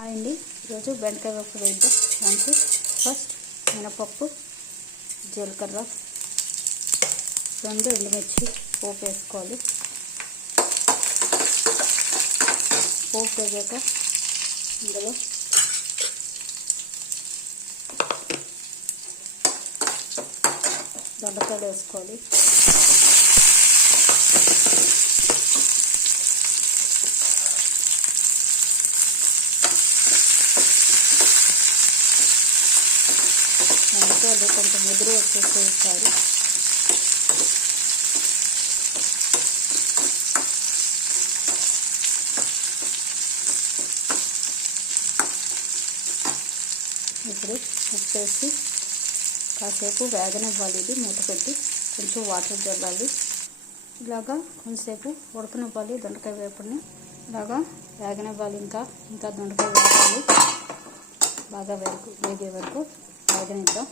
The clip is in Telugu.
హాయ్ అండి. ఈరోజు బెండకాయ పప్పు వేద్దాం. దానికి ఫస్ట్ మినపప్పు జీలకర్ర రెండు ఎండుమిర్చి పోపు వేసుకోవాలి. పోపు వేగాక ఇందులో దొండకాయలు వేసుకోవాలి. దొండకాయలు కొంచెం ముదురు వచ్చేస్తే ఇస్తారు ఇప్పుడు ఉప్పేసి కాసేపు వేగనివ్వాలి. ఇది మూత పెట్టి కొంచెం వాటర్ జల్లాలి ఇలాగా కొంతసేపు ఉడకనివ్వాలి దొండకాయ వేపుడిని. ఇలాగా వేగనివ్వాలి ఇంకా. ఇంకా దొండకాయ వేపాలి. బాగా వేగు వేగే వరకు. వేగనిద్దాం